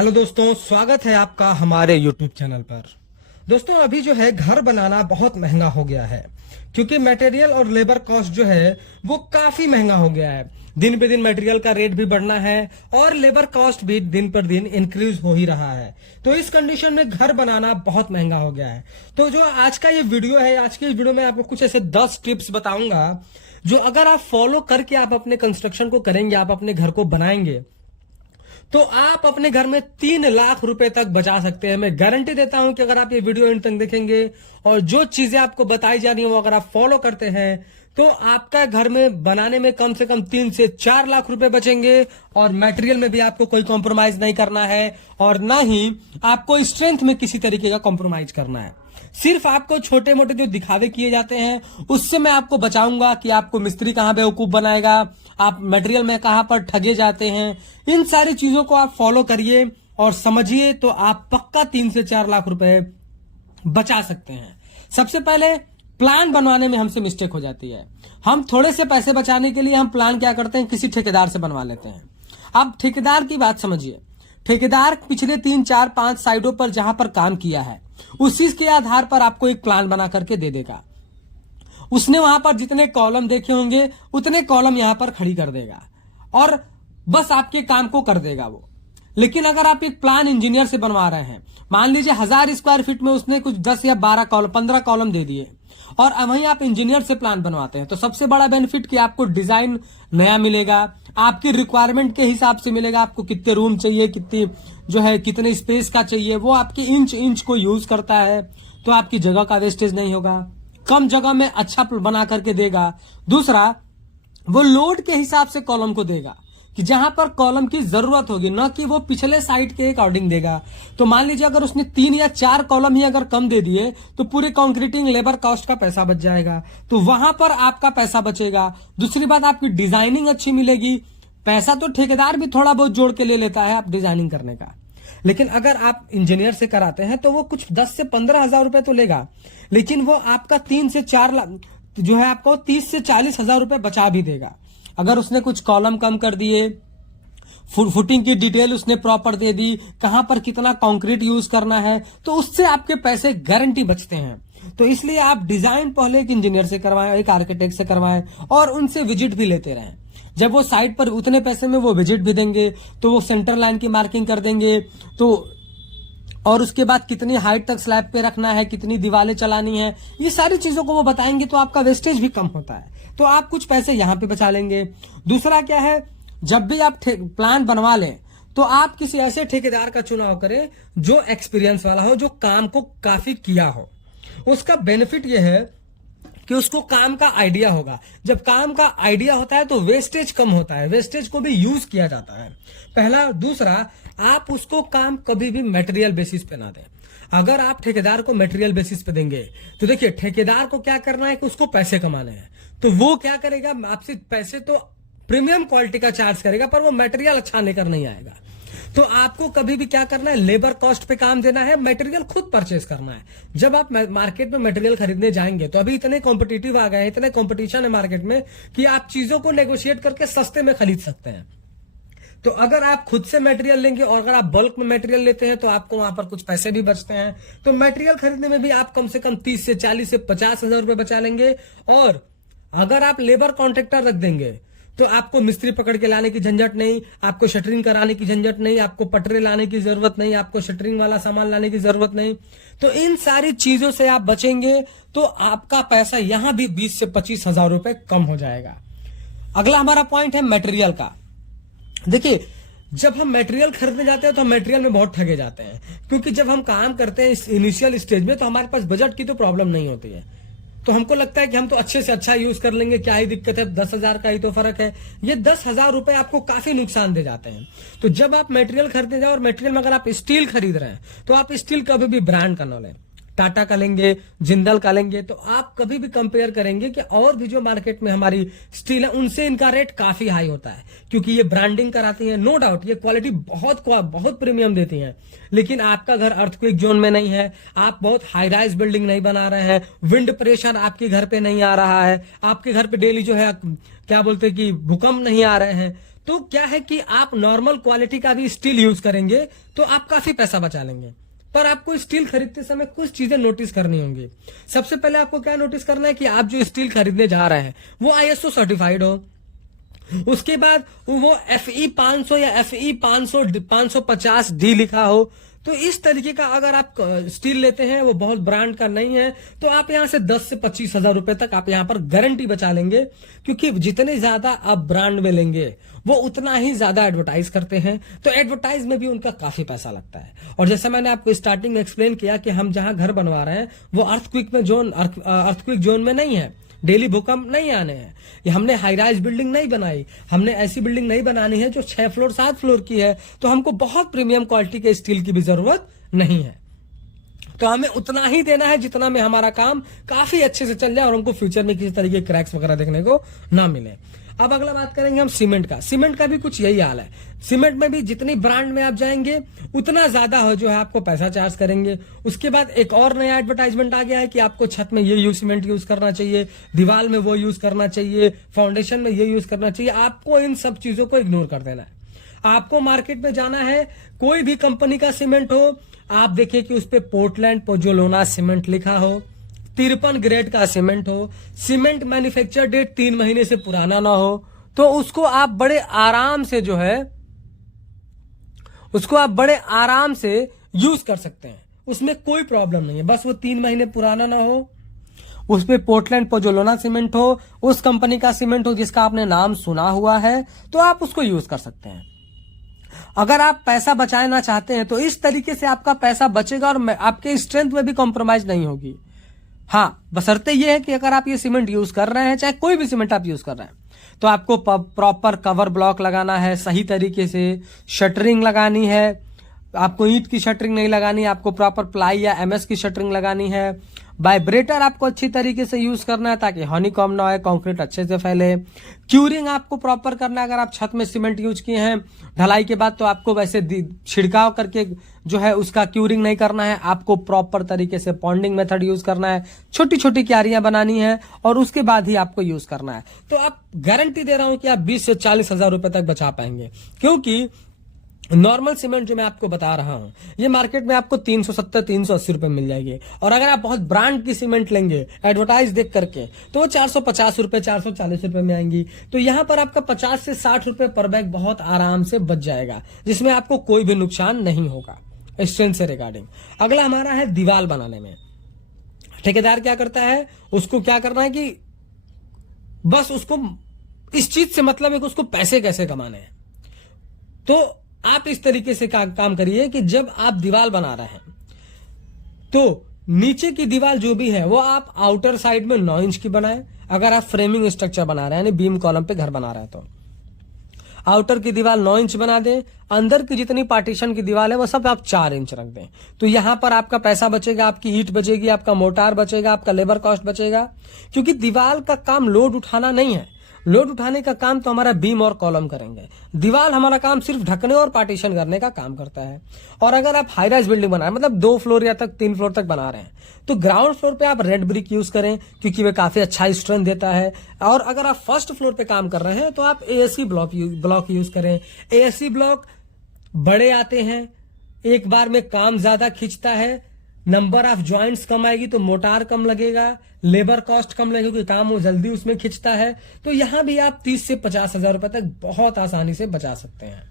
Hello दोस्तों, स्वागत है आपका हमारे YouTube चैनल पर। दोस्तों, अभी जो है घर बनाना बहुत महंगा हो गया है क्योंकि मटेरियल और लेबर कॉस्ट जो है वो काफी महंगा हो गया है। दिन पे दिन मटेरियल का रेट भी बढ़ना है और लेबर कॉस्ट भी दिन पर दिन इंक्रीज हो ही रहा है। तो इस कंडीशन में घर बनाना बहुत महंगा हो गया है। तो जो आज का ये वीडियो है, आज के इस वीडियो में आपको कुछ ऐसे 10 टिप्स बताऊंगा जो अगर आप फॉलो करके आप अपने कंस्ट्रक्शन को करेंगे, आप अपने घर को बनाएंगे तो आप अपने घर में 3 लाख रुपए तक बचा सकते हैं। मैं गारंटी देता हूं कि अगर आप ये वीडियो इन तक देखेंगे और जो चीजें आपको बताई जा रही हैं वो अगर आप फॉलो करते हैं तो आपका घर में बनाने में कम से कम 3 से 4 लाख रुपए बचेंगे। और मटेरियल में भी आपको कोई कॉम्प्रोमाइज नहीं करना है और ना ही आपको स्ट्रेंथ में किसी तरीके का कॉम्प्रोमाइज करना है। सिर्फ आपको छोटे मोटे जो दिखावे किए जाते हैं उससे मैं आपको बचाऊंगा कि आपको मिस्त्री कहां बेवकूफ बनाएगा, आप मटेरियल में कहां पर ठगे जाते हैं। इन सारी चीजों को आप फॉलो करिए और समझिए तो आप पक्का 3 से 4 लाख रुपए बचा सकते हैं। सबसे पहले प्लान बनवाने में हमसे मिस्टेक हो जाती है। हम थोड़े से पैसे बचाने के लिए हम प्लान क्या करते हैं, किसी ठेकेदार से बनवा लेते हैं। अब ठेकेदार की बात समझिए। ठेकेदार पिछले 3, 4, 5 साइडों पर जहां पर काम किया है उसी के आधार पर आपको एक प्लान बना करके दे देगा। उसने वहां पर जितने कॉलम देखे होंगे उतने कॉलम यहां पर खड़ी कर देगा और बस आपके काम को कर देगा वो। लेकिन अगर आप एक प्लान इंजीनियर से बनवा रहे हैं, मान लीजिए 1000 स्क्वायर फीट में उसने कुछ 10 या 12 कॉलम 15 कॉलम दे दिए और वहीं आप इंजीनियर से प्लान बनवाते हैं तो सबसे बड़ा बेनिफिट कि आपको डिजाइन नया मिलेगा, आपकी रिक्वायरमेंट के हिसाब से मिलेगा। आपको कितने रूम चाहिए, कितनी जो है कितने स्पेस का चाहिए, वो आपके इंच इंच को यूज करता है तो आपकी जगह का वेस्टेज नहीं होगा। कम जगह में अच्छा बना करके देगा। दूसरा, वो लोड के हिसाब से कॉलम को देगा कि जहां पर कॉलम की जरूरत होगी, ना कि वो पिछले साइड के अकॉर्डिंग देगा। तो मान लीजिए अगर उसने 3 या 4 कॉलम ही अगर कम दे दिए तो पूरे कंक्रीटिंग लेबर कॉस्ट का पैसा बच जाएगा, तो वहां पर आपका पैसा बचेगा। दूसरी बात, आपकी डिजाइनिंग अच्छी मिलेगी। पैसा तो ठेकेदार भी थोड़ा बहुत जोड़ के ले लेता है आप डिजाइनिंग करने का, लेकिन अगर आप इंजीनियर से कराते हैं तो वो कुछ 10 से 15 हजार रुपए तो लेगा, लेकिन वो आपका 3 से 4 लाख जो है आपको 30 से 40 हजार रुपए बचा भी देगा। अगर उसने कुछ कॉलम कम कर दिए, फुटिंग की डिटेल उसने प्रॉपर दे दी, कहां पर कितना कंक्रीट यूज करना है, तो उससे आपके पैसे गारंटी बचते हैं। तो इसलिए आप डिजाइन पहले एक इंजीनियर से करवाएं, एक आर्किटेक्ट से करवाएं और उनसे विजिट भी लेते रहें। जब वो साइट पर उतने पैसे में वो विजिट भी देंगे तो वो सेंटर लाइन की मार्किंग कर देंगे, तो और उसके बाद कितनी हाइट तक स्लैब पे रखना है, कितनी दीवारें चलानी है, ये सारी चीजों को वो बताएंगे तो आपका वेस्टेज भी कम होता है, तो आप कुछ पैसे यहां पे बचा लेंगे। दूसरा क्या है, जब भी आप प्लान बनवा लें तो आप किसी ऐसे ठेकेदार का चुनाव करें जो एक्सपीरियंस वाला हो, जो काम को काफी किया हो। उसका बेनिफिट यह है कि उसको काम का आइडिया होगा। जब काम का आइडिया होता है तो वेस्टेज कम होता है, वेस्टेज को भी यूज किया जाता है, पहला। दूसरा, आप उसको काम कभी भी मटेरियल बेसिस पे ना दें। अगर आप ठेकेदार को मटेरियल बेसिस पे देंगे तो देखिए, ठेकेदार को क्या करना है कि उसको पैसे कमाने हैं, तो वो क्या करेगा, आपसे पैसे तो प्रीमियम क्वालिटी का चार्ज करेगा पर वो मटेरियल अच्छा लेकर नहीं आएगा। तो आपको कभी भी क्या करना है, लेबर कॉस्ट पे काम देना है, मटेरियल खुद परचेस करना है। जब आप मार्केट में मटेरियल खरीदने जाएंगे तो अभी इतने कॉम्पिटिटिव आ गए हैं, इतने कॉम्पिटिशन है मार्केट में कि आप चीजों को नेगोशिएट करके सस्ते में खरीद सकते हैं। तो अगर आप खुद से मटेरियल लेंगे और अगर आप बल्क में मटेरियल लेते हैं तो आपको वहां पर कुछ पैसे भी बचते हैं। तो मटेरियल खरीदने में भी आप कम से कम 30 से 40 से 50 हजार रुपए बचा लेंगे। और अगर आप लेबर कॉन्ट्रैक्टर रख देंगे तो आपको मिस्त्री पकड़ के लाने की झंझट नहीं, आपको शटरिंग कराने की झंझट नहीं, आपको पटरे लाने की जरूरत नहीं, आपको शटरिंग वाला सामान लाने की जरूरत नहीं। तो इन सारी चीजों से आप बचेंगे तो आपका पैसा यहां भी 20 से 25 हजार रुपए कम हो जाएगा। अगला हमारा पॉइंट है मटेरियल का। देखिए, जब हम मटेरियल खरीदने जाते हैं तो हम मटेरियल में बहुत ठगे जाते हैं, क्योंकि जब हम काम करते हैं इस इनिशियल स्टेज में तो हमारे पास बजट की तो प्रॉब्लम नहीं होती है, तो हमको लगता है कि हम तो अच्छे से अच्छा यूज कर लेंगे, क्या ही दिक्कत है, 10,000 का ही तो फर्क है। ये 10,000 रुपए आपको काफी नुकसान दे जाते हैं। तो जब आप मटेरियल खरीदने जाओ और मटेरियल में अगर आप स्टील खरीद रहे हैं तो आप स्टील कभी भी ब्रांड का न लें। टाटा का लेंगे, जिंदल का लेंगे, तो आप कभी भी कंपेयर करेंगे कि और भी जो मार्केट में हमारी स्टील है उनसे इनका रेट काफी हाई होता है, क्योंकि ये ब्रांडिंग कराती है। नो डाउट ये क्वालिटी बहुत प्रीमियम देती है, लेकिन आपका घर अर्थक्वेक जोन में नहीं है, आप बहुत हाई राइज बिल्डिंग नहीं बना रहे हैं, विंड प्रेशर आपके घर पे नहीं आ रहा है, आपके घर पे डेली जो है क्या बोलते हैं कि भूकंप नहीं आ रहे हैं, तो क्या है कि आप नॉर्मल क्वालिटी का भी स्टील यूज करेंगे तो आप काफी पैसा बचा लेंगे। पर आपको स्टील खरीदते समय कुछ चीजें नोटिस करनी होंगी। सबसे पहले आपको क्या नोटिस करना है कि आप जो स्टील खरीदने जा रहे हैं वो ISO सर्टिफाइड हो। उसके बाद वो FE 500 या FE 550D लिखा हो। तो इस तरीके का अगर आप स्टील लेते हैं, वो बहुत ब्रांड का नहीं है, तो आप यहां से 10 से 25 हजार रुपए तक आप यहां पर गारंटी बचा लेंगे। क्योंकि जितने ज्यादा आप ब्रांड में लेंगे वो उतना ही ज्यादा एडवर्टाइज करते हैं, तो एडवर्टाइज में भी उनका काफी पैसा लगता है। और जैसा मैंने आपको स्टार्टिंग में एक्सप्लेन किया कि हम जहां घर बनवा रहे हैं वो अर्थक्विक जोन में नहीं है, डेली भूकंप नहीं आने हैं। ये हमने हाई राइज बिल्डिंग नहीं बनाई, हमने ऐसी बिल्डिंग नहीं बनानी है जो 6 फ्लोर 7 फ्लोर की है, तो हमको बहुत प्रीमियम क्वालिटी के स्टील की भी जरूरत नहीं है। तो हमें उतना ही देना है जितना में हमारा काम काफी अच्छे से चल जाए और हमको फ्यूचर में किसी तरीके के क्रैक्स वगैरह देखने को ना मिले। अब अगला बात करेंगे हम सीमेंट का। सीमेंट का भी कुछ यही हाल है। सीमेंट में भी जितनी ब्रांड में आप जाएंगे उतना ज्यादा हो जो है आपको पैसा चार्ज करेंगे। उसके बाद एक और नया एडवर्टाइजमेंट आ गया है कि आपको छत में ये सीमेंट यूज करना चाहिए, दीवार में वो यूज करना चाहिए, फाउंडेशन में ये यूज करना चाहिए। आपको इन सब चीजों को इग्नोर कर देना है। आपको मार्केट में जाना है, कोई भी कंपनी का सीमेंट हो, आप देखिए कि उस पर पोर्टलैंड पोजोलोना सीमेंट लिखा हो, 53 ग्रेड का सीमेंट हो, सीमेंट मैन्युफैक्चर डेट 3 महीने से पुराना ना हो, तो उसको आप बड़े आराम से जो है उसको आप बड़े आराम से यूज कर सकते हैं। उसमें कोई प्रॉब्लम नहीं है, बस वो 3 महीने पुराना ना हो, उस पे पोर्टलैंड पोजोलोना सीमेंट हो, उस कंपनी का सीमेंट हो जिसका आपने नाम सुना हुआ है, तो आप उसको यूज कर सकते हैं। अगर आप पैसा बचाना चाहते हैं तो इस तरीके से आपका पैसा बचेगा और आपके स्ट्रेंथ में भी कॉम्प्रोमाइज नहीं होगी। हाँ, बशर्ते ये है कि अगर आप ये सीमेंट यूज कर रहे हैं, चाहे कोई भी सीमेंट आप यूज कर रहे हैं, तो आपको प्रॉपर कवर ब्लॉक लगाना है, सही तरीके से शटरिंग लगानी है। आपको ईंट की शटरिंग नहीं लगानी, आपको प्रॉपर प्लाई या MS की शटरिंग लगानी है। वाइब्रेटर आपको अच्छी तरीके से यूज करना है ताकि हनीकॉम्ब ना हो, कंक्रीट अच्छे से फैले। क्यूरिंग आपको प्रॉपर करना है। अगर आप छत में सीमेंट यूज किए हैं ढलाई के बाद, तो आपको वैसे छिड़काव करके जो है उसका क्यूरिंग नहीं करना है, आपको प्रॉपर तरीके से पॉन्डिंग मेथड यूज करना है, छोटी छोटी क्यारियां बनानी है और उसके बाद ही आपको यूज करना है। तो आप गारंटी दे रहा हूं कि आप 20 से 40 हजार रुपए तक बचा पाएंगे। क्योंकि नॉर्मल सीमेंट जो मैं आपको बता रहा हूं ये मार्केट में आपको 370-380 रुपए मिल जाएगी, और अगर आप बहुत ब्रांड की सीमेंट लेंगे एडवर्टाइज देख करके तो वो 450 रुपए 440 रुपए में आएंगी। तो यहां पर आपका 50 से 60 रुपए पर बैग बहुत आराम से बच जाएगा, जिसमें आपको कोई भी नुकसान नहीं होगा स्ट्रेंथ से रिगार्डिंग। अगला हमारा है दीवार बनाने में। ठेकेदार क्या करता है, उसको क्या करना है कि बस उसको इस चीज से मतलब है कि उसको पैसे कैसे कमाने हैं। तो आप इस तरीके से काम करिए कि जब आप दीवार बना रहे हैं तो नीचे की दीवार जो भी है वो आप आउटर साइड में 9 इंच की बनाएं। अगर आप फ्रेमिंग स्ट्रक्चर बना रहे हैं यानी बीम कॉलम पे घर बना रहे हैं तो आउटर की दीवार 9 इंच बना दें। अंदर की जितनी पार्टीशन की दीवार है वो सब आप 4 इंच रख दें। तो यहां पर आपका पैसा बचेगा, आपकी ईंट बचेगी, आपका मोटार बचेगा, आपका लेबर कॉस्ट बचेगा। क्योंकि दीवार का काम लोड उठाना नहीं है, लोड उठाने का काम तो हमारा बीम और कॉलम करेंगे। दीवार हमारा काम सिर्फ ढकने और पार्टीशन करने का काम करता है। और अगर आप हाई राइज बिल्डिंग बना रहे हैं, मतलब 2 फ्लोर या तक 3 फ्लोर तक बना रहे हैं, तो ग्राउंड फ्लोर पे आप रेड ब्रिक यूज करें क्योंकि वे काफी अच्छा स्ट्रेंथ देता है। और अगर आप फर्स्ट फ्लोर पे काम कर रहे हैं तो आप ASC ब्लॉक यूज करें। ASC ब्लॉक बड़े आते हैं, एक बार में काम ज्यादा खींचता है, नंबर ऑफ ज्वाइंट्स कम आएगी तो मोटार कम लगेगा, लेबर कॉस्ट कम लगेगी क्योंकि काम वो जल्दी उसमें खिंचता है। तो यहां भी आप 30 से 50 हजार रुपए तक बहुत आसानी से बचा सकते हैं।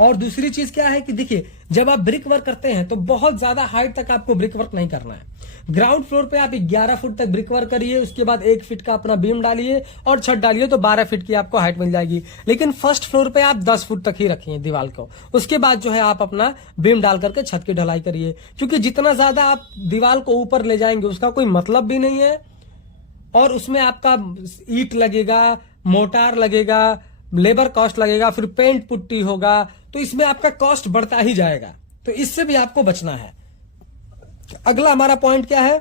और दूसरी चीज क्या है कि देखिए, जब आप ब्रिक वर्क करते हैं तो बहुत ज्यादा हाइट तक आपको ब्रिक वर्क नहीं करना है। ग्राउंड फ्लोर पे आप 11 फुट तक ब्रिक वर्क करिए, उसके बाद 1 फीट का अपना बीम डालिए और छत डालिए तो 12 फीट की आपको हाइट मिल जाएगी। लेकिन फर्स्ट फ्लोर पे आप 10 फुट तक ही रखिए दीवार को, उसके बाद जो है आप अपना बीम डाल करके छत की ढलाई करिए। क्योंकि जितना ज्यादा आप दीवार को ऊपर ले जाएंगे उसका कोई मतलब भी नहीं है, और उसमें आपका ईंट लगेगा, मोटार लगेगा, लेबर कॉस्ट लगेगा, फिर पेंट पुट्टी होगा, तो इसमें आपका कॉस्ट बढ़ता ही जाएगा। तो इससे भी आपको बचना है। अगला हमारा पॉइंट क्या है,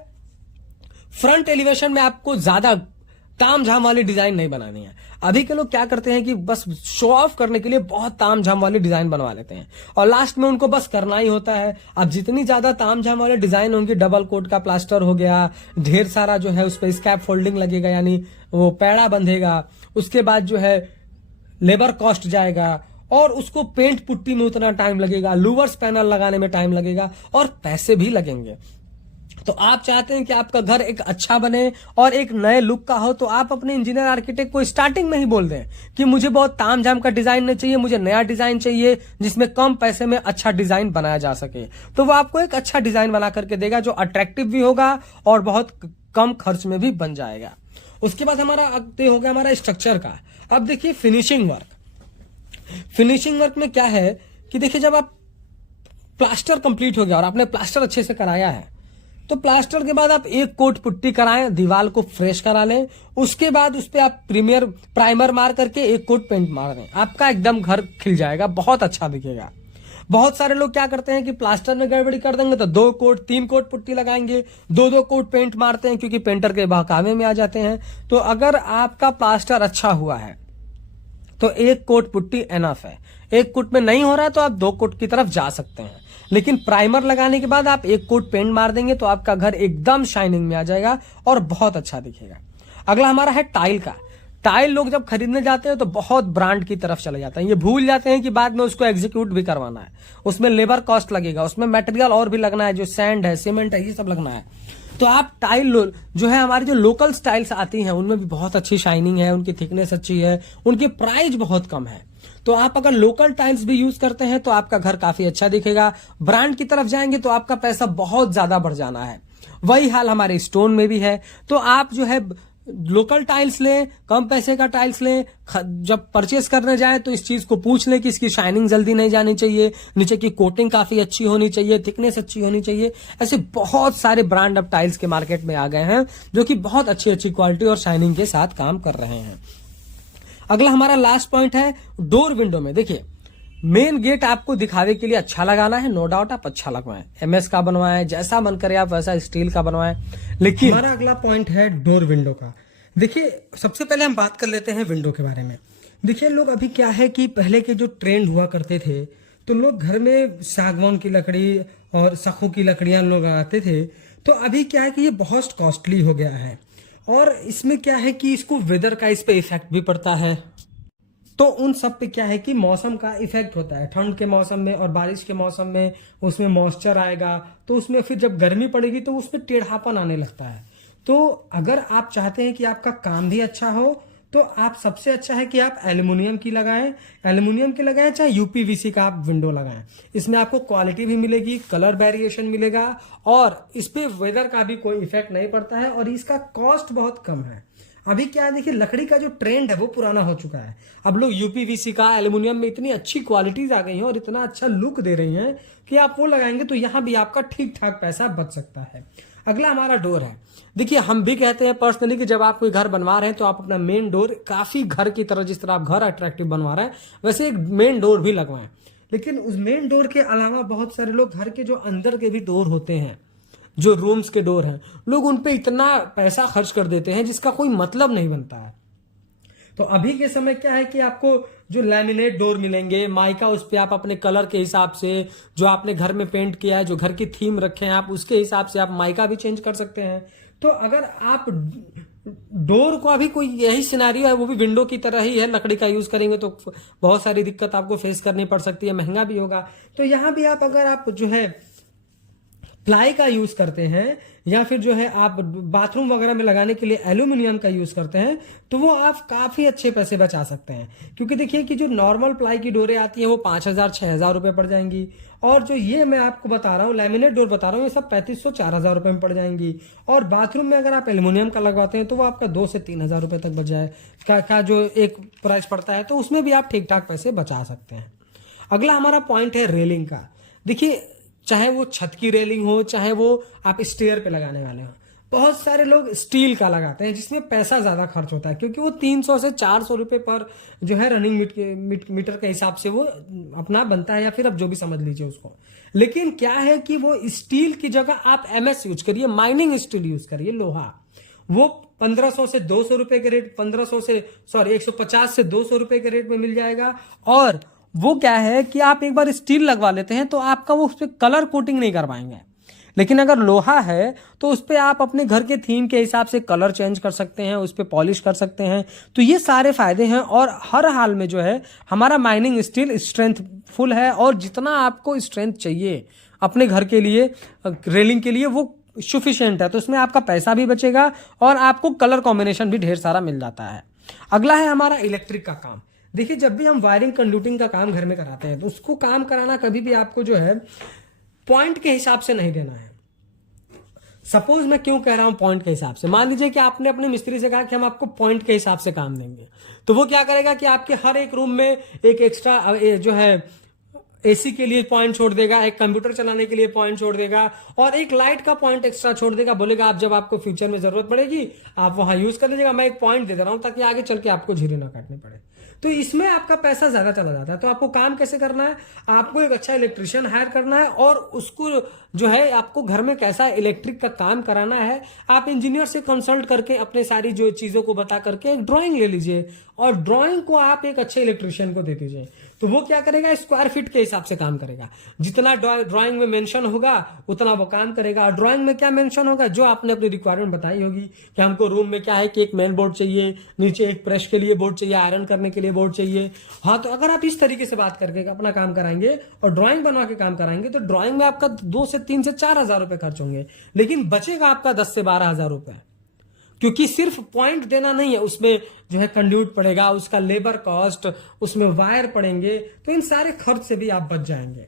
फ्रंट एलिवेशन में आपको ज्यादा तामझाम वाली डिजाइन नहीं बनानी है। अभी के लोग क्या करते हैं कि बस शो ऑफ करने के लिए बहुत तामझाम वाली डिजाइन बनवा लेते हैं और लास्ट में उनको बस करना ही होता है। अब जितनी ज्यादा तामझाम वाले डिजाइन होंगी, डबल कोट का प्लास्टर हो गया, ढेर सारा जो है उस पर स्कैप फोल्डिंग लगेगा, यानी वो पैड़ा बंधेगा, उसके बाद जो है लेबर कॉस्ट जाएगा, और उसको पेंट पुट्टी में उतना टाइम लगेगा, लूवर्स पैनल लगाने में टाइम लगेगा, और पैसे भी लगेंगे। तो आप चाहते हैं कि आपका घर एक अच्छा बने और एक नए लुक का हो, तो आप अपने इंजीनियर आर्किटेक्ट को स्टार्टिंग में ही बोल दें कि मुझे बहुत तामझाम का डिजाइन नहीं चाहिए, मुझे नया डिजाइन चाहिए जिसमें कम पैसे में अच्छा डिजाइन बनाया जा सके। तो वो आपको एक अच्छा डिजाइन बना करके देगा जो अट्रैक्टिव भी होगा और बहुत कम खर्च में भी बन जाएगा। उसके बाद हमारा हो गया हमारा स्ट्रक्चर का। अब देखिए फिनिशिंग वर्क में क्या है कि देखिए जब आप प्लास्टर कंप्लीट हो गया और आपने प्लास्टर अच्छे से कराया है, तो प्लास्टर के बाद आप एक कोट पुट्टी कराएं, दीवार को फ्रेश करा लें, उसके बाद उस पे आप प्राइमर मार करके एक कोट पेंट मार दें, आपका एकदम घर खिल जाएगा, बहुत अच्छा दिखेगा। बहुत सारे लोग क्या करते हैं कि प्लास्टर में गड़बड़ी कर देंगे तो 2 कोट 3 कोट पुट्टी लगाएंगे, 2 कोट पेंट मारते हैं क्योंकि पेंटर के बहकावे में आ जाते हैं। तो अगर आपका प्लास्टर अच्छा हुआ है तो 1 कोट पुट्टी एनफ है। 1 कोट में नहीं हो रहा है तो आप 2 कोट की तरफ जा सकते हैं, लेकिन प्राइमर लगाने के बाद आप 1 कोट पेंट मार देंगे तो आपका घर एकदम शाइनिंग में आ जाएगा और बहुत अच्छा दिखेगा। अगला हमारा है टाइल का। टाइल लोग जब खरीदने जाते हैं तो बहुत ब्रांड की तरफ चले जाते हैं, ये भूल जाते हैं कि बाद में उसको एग्जीक्यूट भी करवाना है, उसमें लेबर कॉस्ट लगेगा, उसमें मटेरियल और भी लगना है, जो सैंड है, सीमेंट है, ये सब लगना है। तो आप टाइल जो है हमारी जो लोकल टाइल्स आती हैं उनमें भी बहुत अच्छी शाइनिंग है, उनकी थिकनेस अच्छी है, उनकी प्राइस बहुत कम है। तो आप अगर लोकल टाइल्स भी यूज करते हैं तो आपका घर काफी अच्छा दिखेगा। ब्रांड की तरफ जाएंगे तो आपका पैसा बहुत ज्यादा बढ़ जाना है। वही हाल हमारे स्टोन में भी है। तो आप जो है लोकल टाइल्स लें, कम पैसे का टाइल्स लें। जब परचेस करने जाएं तो इस चीज को पूछ लें कि इसकी शाइनिंग जल्दी नहीं जानी चाहिए, नीचे की कोटिंग काफी अच्छी होनी चाहिए, थिकनेस अच्छी होनी चाहिए। ऐसे बहुत सारे ब्रांड अब टाइल्स के मार्केट में आ गए हैं जो कि बहुत अच्छी अच्छी क्वालिटी और शाइनिंग के साथ काम कर रहे हैं। अगला हमारा लास्ट पॉइंट है डोर विंडो में। देखिए मेन गेट आपको दिखावे के लिए अच्छा लगाना है, नो डाउट आप अच्छा लगवाएं, एमएस का बनवाएं, जैसा मन करे आप वैसा स्टील का बनवाएं। लेकिन हमारा अगला पॉइंट है डोर विंडो का। देखिए सबसे पहले हम बात कर लेते हैं विंडो के बारे में। देखिए लोग अभी क्या है कि पहले के जो ट्रेंड हुआ करते थे तो लोग घर में सागवान की लकड़ी और सखू की लकड़ियां लोग लगाते थे। तो अभी क्या है कि ये बहुत कॉस्टली हो गया है और इसमें क्या है कि इसको वेदर का इस पे इफेक्ट भी पड़ता है। तो उन सब पे क्या है कि मौसम का इफेक्ट होता है। ठंड के मौसम में और बारिश के मौसम में उसमें मॉइस्चर आएगा तो उसमें फिर जब गर्मी पड़ेगी तो उसमें टेढ़ापन आने लगता है। तो अगर आप चाहते हैं कि आपका काम भी अच्छा हो तो आप सबसे अच्छा है कि आप एल्युमिनियम की लगाएं, चाहे यूपीवीसी का आप विंडो लगाएं। इसमें आपको क्वालिटी भी मिलेगी, कलर वेरिएशन मिलेगा और इस पे वेदर का भी कोई इफेक्ट नहीं पड़ता है और इसका कॉस्ट बहुत कम है। अभी क्या है देखिए लकड़ी का जो ट्रेंड है वो पुराना हो चुका है। अब लोग यूपीवीसी का, एल्युमिनियम में इतनी अच्छी क्वालिटीज आ गई हैं और इतना अच्छा लुक दे रही हैं कि आप वो लगाएंगे तो यहां भी आपका ठीक ठाक पैसा बच सकता है। अगला हमारा डोर है। देखिए हम भी कहते हैं पर्सनली कि जब आप कोई घर बनवा रहे हैं तो आप अपना मेन डोर काफी घर की तरह, जिस तरह आप घर अट्रैक्टिव बनवा रहे हैं वैसे एक मेन डोर भी लगवाएं। लेकिन उस मेन डोर के अलावा बहुत सारे लोग घर के जो अंदर के भी डोर होते हैं, जो रूम्स के डोर हैं, लोग उन पे इतना पैसा खर्च कर देते हैं जिसका कोई मतलब नहीं बनता है। तो अभी के समय क्या है कि आपको जो लैमिनेट डोर मिलेंगे, माइका, उस पे आप अपने कलर के हिसाब से, जो आपने घर में पेंट किया है, जो घर की थीम रखे हैं आप उसके हिसाब से आप माइका भी चेंज कर सकते हैं। तो अगर आप डोर को, अभी कोई यही सिनेरियो है वो भी विंडो की तरह ही है, लकड़ी का यूज करेंगे तो बहुत सारी दिक्कत आपको फेस करनी पड़ सकती है, महंगा भी होगा। तो यहां भी आप अगर आप जो है प्लाई का यूज करते हैं या फिर जो है आप बाथरूम वगैरह में लगाने के लिए एल्यूमिनियम का यूज करते हैं तो वो आप काफी अच्छे पैसे बचा सकते हैं। क्योंकि देखिए कि जो नॉर्मल प्लाई की डोरें आती हैं वो 5,000-6,000 रुपए पड़ जाएंगी और जो ये मैं आपको बता रहा हूँ लैमिनेट डोर बता रहा हूँ ये सब 3,500-4,000 रुपए में पड़ जाएंगी। और बाथरूम में अगर आप एल्यूमिनियम का लगवाते हैं तो वो आपका 2 से 3,000 रुपए तक बच जाए का जो एक प्राइस पड़ता है, तो उसमें भी आप ठीक ठाक पैसे बचा सकते हैं। अगला हमारा पॉइंट है रेलिंग का। देखिए चाहे वो छत की रेलिंग हो, चाहे वो आप स्टेयर पे लगाने वाले हो, बहुत सारे लोग स्टील का लगाते हैं जिसमें पैसा ज्यादा खर्च होता है क्योंकि वो 300 से 400 रुपए पर जो है रनिंग मीटर के हिसाब से वो अपना बनता है, या फिर अब जो भी समझ लीजिए उसको। लेकिन क्या है कि वो स्टील की जगह आप एमएस यूज करिए, माइनिंग स्टील यूज करिए, लोहा। वो 1500 से 200 रुपए के रेट, 150 से 200 रुपए के रेट में मिल जाएगा। और वो क्या है कि आप एक बार स्टील लगवा लेते हैं तो आपका वो उस पर कलर कोटिंग नहीं करवाएंगे। लेकिन अगर लोहा है तो उस पर आप अपने घर के थीम के हिसाब से कलर चेंज कर सकते हैं, उस पर पॉलिश कर सकते हैं। तो ये सारे फायदे हैं और हर हाल में जो है हमारा माइनिंग स्टील स्ट्रेंथफुल है और जितना आपको स्ट्रेंथ चाहिए अपने घर के लिए रेलिंग के लिए वो सफिशिएंट है। तो इसमें आपका पैसा भी बचेगा और आपको कलर कॉम्बिनेशन भी ढेर सारा मिल जाता है। अगला है हमारा इलेक्ट्रिक का काम। देखिए, जब भी हम वायरिंग कंड्यूटिंग का काम घर में कराते हैं तो उसको काम कराना कभी भी आपको जो है पॉइंट के हिसाब से नहीं देना है। सपोज मैं क्यों कह रहा हूं पॉइंट के हिसाब से, मान लीजिए कि आपने अपने मिस्त्री से कहा कि हम आपको पॉइंट के हिसाब से काम देंगे, तो वो क्या करेगा कि आपके हर एक रूम में एक एक्स्ट्रा जो है एसी के लिए पॉइंट छोड़ देगा, एक कंप्यूटर चलाने के लिए पॉइंट छोड़ देगा और एक लाइट का पॉइंट एक्स्ट्रा छोड़ देगा। बोलेगा आप जब आपको फ्यूचर में जरूरत पड़ेगी आप वहां यूज कर लीजिएगा, मैं एक पॉइंट दे रहा हूं ताकि आगे चल के आपको झीरे ना काटने पड़े। तो इसमें आपका पैसा ज्यादा चला जाता है। तो आपको काम कैसे करना है, आपको एक अच्छा इलेक्ट्रिशियन हायर करना है और उसको जो है आपको घर में कैसा इलेक्ट्रिक का काम कराना है, आप इंजीनियर से कंसल्ट करके अपने सारी जो चीजों को बता करके एक ड्राइंग ले लीजिए और ड्राइंग को आप एक अच्छे इलेक्ट्रिशियन को दे दीजिए। तो वो क्या करेगा, स्क्वायर फीट के हिसाब से काम करेगा। जितना ड्राइंग में मेंशन होगा उतना वो काम करेगा। ड्राइंग में क्या मेंशन होगा, जो आपने अपनी रिक्वायरमेंट बताई होगी कि हमको रूम में क्या है कि एक मेन बोर्ड चाहिए, नीचे एक प्रेस के लिए बोर्ड चाहिए, आयरन करने के लिए बोर्ड चाहिए। हाँ, तो अगर आप इस तरीके से बात करके अपना काम कराएंगे और ड्राइंग बनवा के काम कराएंगे तो ड्राइंग में आपका 2 से 3 से 4 हजार रुपए खर्च होंगे, लेकिन बचेगा आपका 10 से 12 हजार रुपए, क्योंकि सिर्फ पॉइंट देना नहीं है, उसमें जो है कंड्यूट पड़ेगा, उसका लेबर कॉस्ट, उसमें वायर पड़ेंगे। तो इन सारे खर्च से भी आप बच जाएंगे।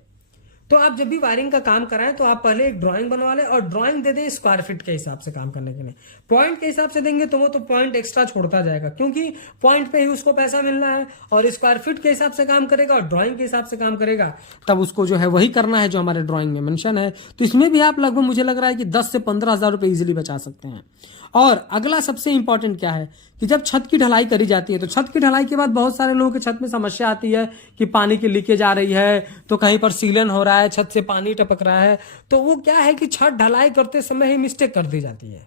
तो आप जब भी वायरिंग का काम कराएं तो आप पहले एक ड्राइंग बनवा लें और ड्राइंग दे दें स्क्वायर फीट के हिसाब से काम करने के लिए। पॉइंट के हिसाब से देंगे तो वो तो पॉइंट एक्स्ट्रा छोड़ता जाएगा, क्योंकि पॉइंट पे ही उसको पैसा मिलना है। और स्क्वायर फीट के हिसाब से काम करेगा और ड्राइंग के हिसाब से काम करेगा, तब उसको जो है वही करना है जो हमारे ड्राइंग में मेंशन है। तो इसमें भी आप लगभग मुझे लग रहा है कि 10 से 15 हजार रुपए इजिली बचा सकते हैं। और अगला सबसे इंपॉर्टेंट क्या है कि जब छत की ढलाई करी जाती है तो छत की ढलाई के बाद बहुत सारे लोगों के छत में समस्या आती है कि पानी की लीकेज आ रही है, तो कहीं पर सीलन हो रहा है, छत से पानी टपक रहा है। तो वो क्या है कि छत ढलाई करते समय ही मिस्टेक कर दी जाती है।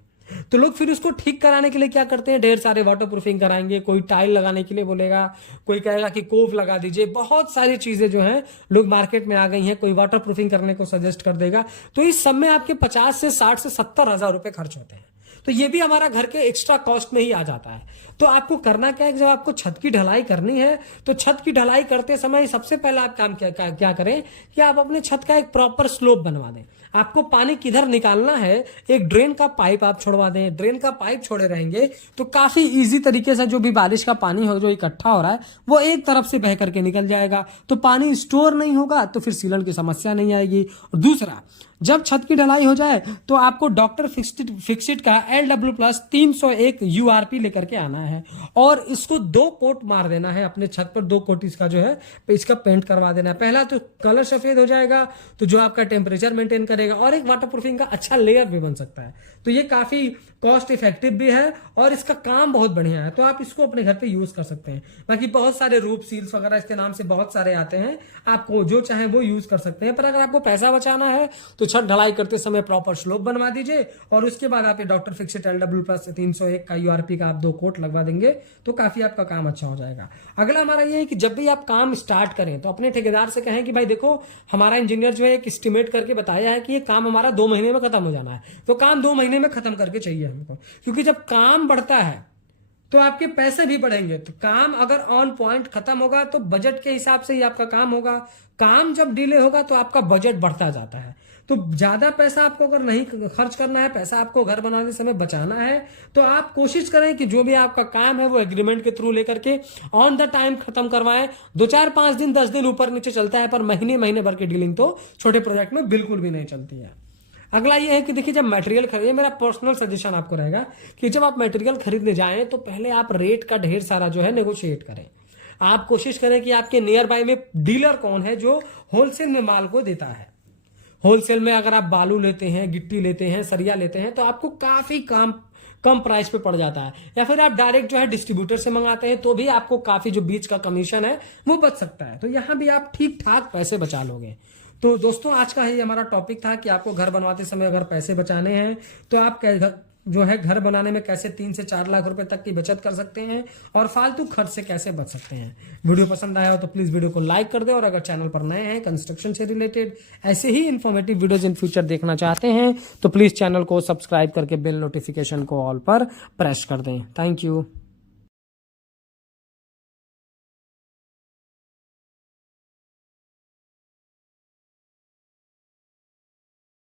तो लोग फिर उसको ठीक कराने के लिए क्या करते हैं, ढेर सारे वाटर प्रूफिंग कराएंगे, कोई टाइल लगाने के लिए बोलेगा, कोई कहेगा कि कोफ लगा दीजिए। बहुत सारी चीजें जो हैं लोग मार्केट में आ गई हैं, कोई वाटर प्रूफिंग करने को सजेस्ट कर देगा। तो इस सब में आपके 50 से 60 से 70 हजार रुपए खर्च होते हैं। तो ये भी हमारा घर के एक्स्ट्रा कॉस्ट में ही आ जाता है। तो आपको करना क्या है, जब आपको छत की ढलाई करनी है तो छत की ढलाई करते समय सबसे पहला आप काम क्या करें कि आप अपने छत का एक प्रॉपर स्लोप बनवा दें। आपको पानी किधर निकालना है, एक ड्रेन का पाइप आप छोड़वा दें। ड्रेन का पाइप छोड़े रहेंगे तो काफी इजी तरीके से जो भी बारिश का पानी हो जो इकट्ठा हो रहा है वो एक तरफ से बह करके निकल जाएगा। तो पानी स्टोर नहीं होगा, तो फिर सीलन की समस्या नहीं आएगी। और दूसरा, जब छत की ढलाई हो जाए तो आपको डॉक्टर फिक्सिट का LW+ 301 URP लेकर के आना है और इसको 2 कोट मार देना है अपने छत पर। 2 कोट इसका जो है इसका पेंट करवा देना है। पहला तो कलर सफेद हो जाएगा, तो जो आपका टेम्परेचर मेंटेन करेगा, और एक वाटर प्रूफिंग का अच्छा लेयर भी बन सकता है। तो ये काफी कॉस्ट इफेक्टिव भी है और इसका काम बहुत बढ़िया है। तो आप इसको अपने घर पे यूज कर सकते हैं। बाकी बहुत सारे रूफ सील्स वगैरह इसके नाम से बहुत सारे आते हैं, आपको जो चाहे वो यूज कर सकते हैं। पर अगर आपको पैसा बचाना है तो छत ढलाई करते समय प्रॉपर स्लोप बनवा दीजिए और उसके बाद आप ये डॉक्टर फिक्सिट LW+ 301 का URP का आप 2 कोट लगवा देंगे तो काफी आपका काम अच्छा हो जाएगा। अगला हमारा ये है कि जब भी आप काम स्टार्ट करें तो अपने ठेकेदार से कहें कि भाई देखो, हमारा इंजीनियर जो है एक एस्टिमेट करके बताया है कि ये काम हमारा 2 महीने में खत्म हो जाना है, तो काम 2 महीने में खत्म करके चाहिए हमको। क्योंकि जब काम बढ़ता है तो आपके पैसे भी बढ़ेंगे। तो काम अगर ऑन पॉइंट खत्म होगा तो बजट के हिसाब से ही आपका काम होगा। काम जब डिले होगा तो आपका बजट बढ़ता जाता है। तो ज्यादा पैसा आपको अगर नहीं खर्च करना है, पैसा आपको घर बनाने समय बचाना है, तो आप कोशिश करें कि जो भी आपका काम है वो एग्रीमेंट के थ्रू लेकर के ऑन द टाइम खत्म करवाएं। 2, 4, 5 दिन 10 दिन ऊपर नीचे चलता है, पर महीने भर की डीलिंग तो छोटे प्रोजेक्ट में बिल्कुल भी नहीं चलती है। अगला ये है कि देखिए, जब मटेरियल खरीदे, मेरा पर्सनल सजेशन आपको रहेगा कि जब आप मटेरियल खरीदने जाएं तो पहले आप रेट का ढेर सारा जो है नेगोशिएट करें। आप कोशिश करें कि आपके नियर बाय में डीलर कौन है जो होलसेल में माल को देता है। होलसेल में अगर आप बालू लेते हैं, गिट्टी लेते हैं, सरिया लेते हैं तो आपको काफी कम प्राइस पे पड़ जाता है। या फिर आप डायरेक्ट जो है डिस्ट्रीब्यूटर से मंगाते हैं तो भी आपको काफी जो बीच का कमीशन है वो बच सकता है। तो यहां भी आप ठीक ठाक पैसे बचा लोगे। तो दोस्तों, आज का ये हमारा टॉपिक था कि आपको घर बनवाते समय अगर पैसे बचाने हैं तो आप जो है घर बनाने में कैसे 3 से 4 लाख रुपए तक की बचत कर सकते हैं और फालतू खर्च से कैसे बच सकते हैं। वीडियो पसंद आया हो तो प्लीज वीडियो को लाइक कर दे, और अगर चैनल पर नए हैं कंस्ट्रक्शन से रिलेटेड ऐसे ही इंफॉर्मेटिव वीडियोज इन फ्यूचर देखना चाहते हैं तो प्लीज चैनल को सब्सक्राइब करके बेल नोटिफिकेशन को ऑल पर प्रेस कर दें। Thank you.